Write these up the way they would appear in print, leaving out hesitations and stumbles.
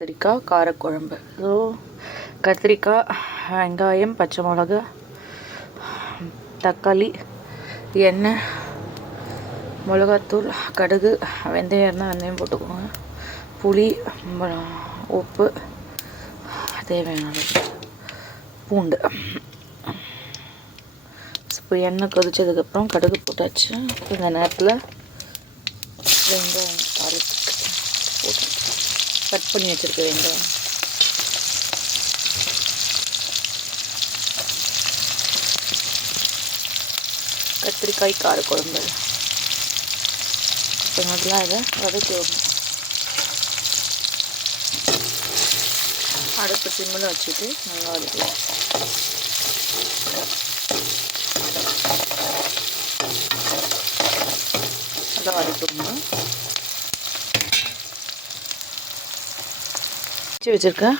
கத்திரிக்காய் காரக்குழம்பு. கத்திரிக்காய், வெங்காயம், பச்சை மிளகா, தக்காளி, எண்ணெய், மிளகாத்தூள், கடுகு, வெந்தயம் இருந்தால் வெந்தயம் போட்டுக்கோங்க, புளி, உப்பு, தேவையான பூண்டு. இப்போ எண்ணெய் கொதிச்சதுக்கப்புறம் கடுகு போட்டாச்சு. இந்த நேரத்தில் வெங்காயம் தாளிப்புக்கு போட்டு கட் பண்ணி வச்சுருக்க வெங்காயம், கத்திரிக்காய் காரக்குழம்பு. இப்போ நல்லா இதை வதக்கி விடணும். அடுப்பு சிம்மில் வச்சுட்டு நல்லா வதக்கலாம். நல்லா வதக்கணும். இஞ்சி வச்சுருக்க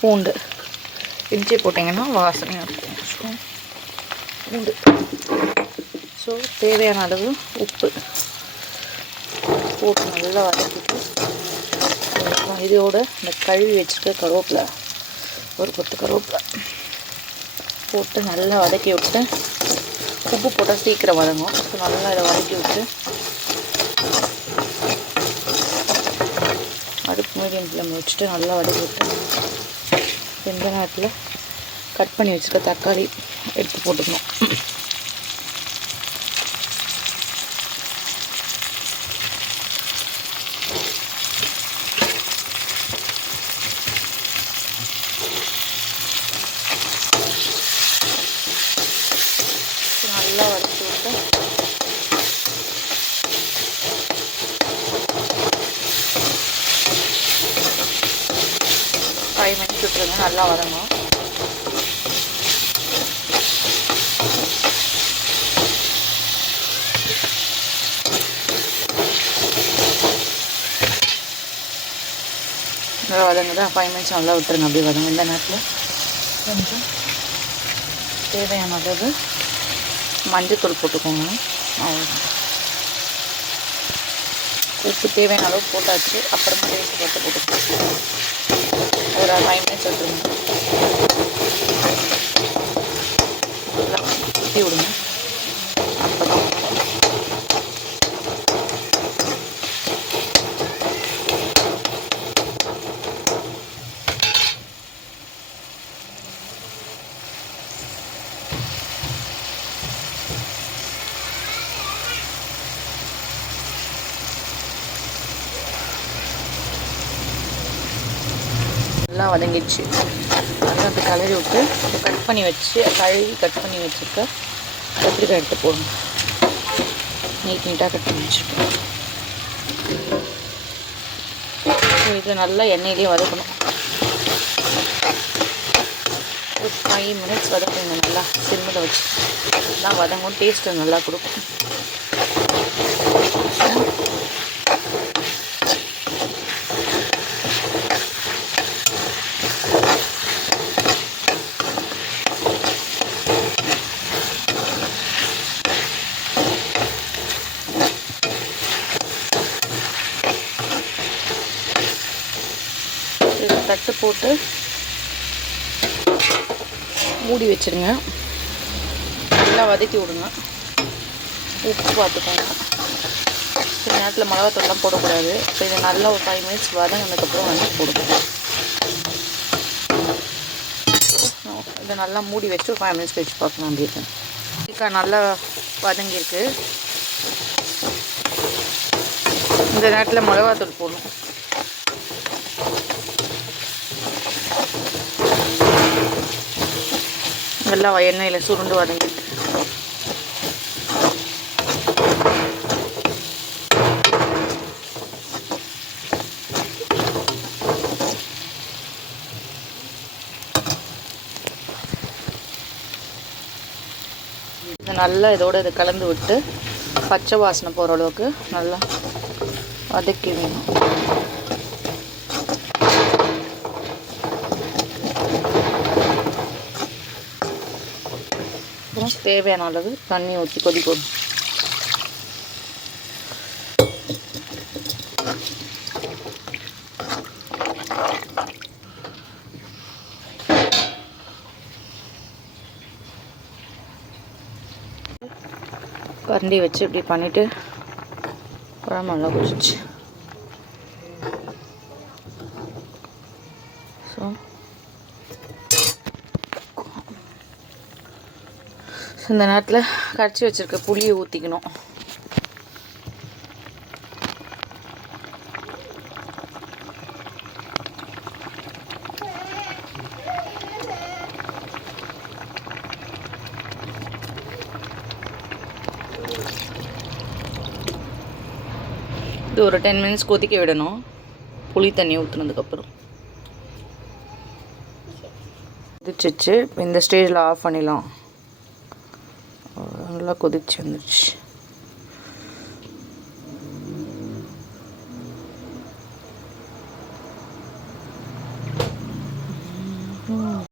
பூண்டு, இஞ்சி போட்டிங்கன்னா வாசனையாக இருக்கும். பூண்டு, ஸோ தேவையான அளவு உப்பு போட்டு நல்லா வதக்கிட்டு, இதோட இந்த கழுவி வச்சுருக்க கருவேப்பிலை, ஒரு கொத்து கருவேப்பிலை போட்டு நல்லா வதக்கி விட்டு, உப்பு போட்டால் சீக்கிரம் வதங்கும். ஸோ நல்லா இதை வதக்கி விட்டு அடுப்பு மீடியம் ஃப்ளேம் வச்சுட்டு நல்லா வதக்கி விட்டு, இந்த நேரத்தில் கட் பண்ணி வச்சுருக்க தக்காளி எடுத்து போட்டுக்கணும். நல்லா வதக்கி விட்டு ஃபைவ் மினிட்ஸ் விட்டுருங்க, நல்லா வதங்கும். நல்லா வதங்குதா? 5 மினிட்ஸ் நல்லா விட்டுருங்க, அப்படியே வதங்க. இந்த நேரத்தில் கொஞ்சம் தேவையான அளவு மஞ்சத்தூள் போட்டுக்கோங்க. உப்பு தேவையான அளவு போட்டாச்சு. அப்புறமா டேஸ்ட் பார்த்து போட்டுக்கோங்க. ஒரு 5 மினிட்ஸ் விட்டுருங்க. நல்லா ஊற்றி விடுங்க. அப்போ தான் நல்லா வதங்கிடுச்சு. நல்லா அப்படி கலரி விட்டு இப்போ கட் பண்ணி வச்சு கழுவி கட் பண்ணி வச்சுருக்க கத்திரிக்காய் எடுத்து போடணும். நீட்டாக கட் பண்ணி வச்சுருக்கேன். ஸோ இது நல்லா எண்ணெயிலேயே வதக்கணும். ஒரு 5 மினிட்ஸ் வதக்குங்க. நல்லா சிம்மில் வச்சு நல்லா வதங்கும். டேஸ்ட்டு நல்லா கொடுக்கும். தட்டு போட்டு மூடி வச்சுருங்க. நல்லா வதக்கி விடுங்க. உப்பு பார்த்துக்கோங்க. சில நேரத்தில் மிளகாத்தூள்லாம் போடக்கூடாது. ஸோ இதை நல்லா ஒரு 5 மினிட்ஸ் வதங்கினதுக்கப்புறம் வந்து போடுங்க. இதை நல்லா மூடி வச்சு ஒரு 5 மினிட்ஸ் கழிச்சு பார்க்கலாம். அப்படி நல்லா வதங்கியிருக்கு. இந்த நேரத்தில் மிளகாத்தூள் போடணும். நல்லா எண்ணெயில் சுருண்டு வதங்கிட்டு நல்லா இதோட இது கலந்து விட்டு பச்சை வாசனை போகிற அளவுக்கு நல்லா வதக்கி வேணும். தேவையான அளவு தண்ணி ஊற்றி கொதிக்கணும். கரண்டி வச்சு இப்படி பண்ணிவிட்டு குழம்பு நல்லா கொதிச்சு. ஸோ இந்த நேரத்தில் கரைச்சி வச்சுருக்க புளியை ஊற்றிக்கணும். இது ஒரு 10 மினிட்ஸ் கொதிக்க விடணும். புளி தண்ணி ஊற்றுனதுக்கப்புறம் கொதிச்சிச்சு. இப்போ இந்த ஸ்டேஜில் ஆஃப் பண்ணிடலாம். நல்லா கொதிச்சு வந்துடுச்சு.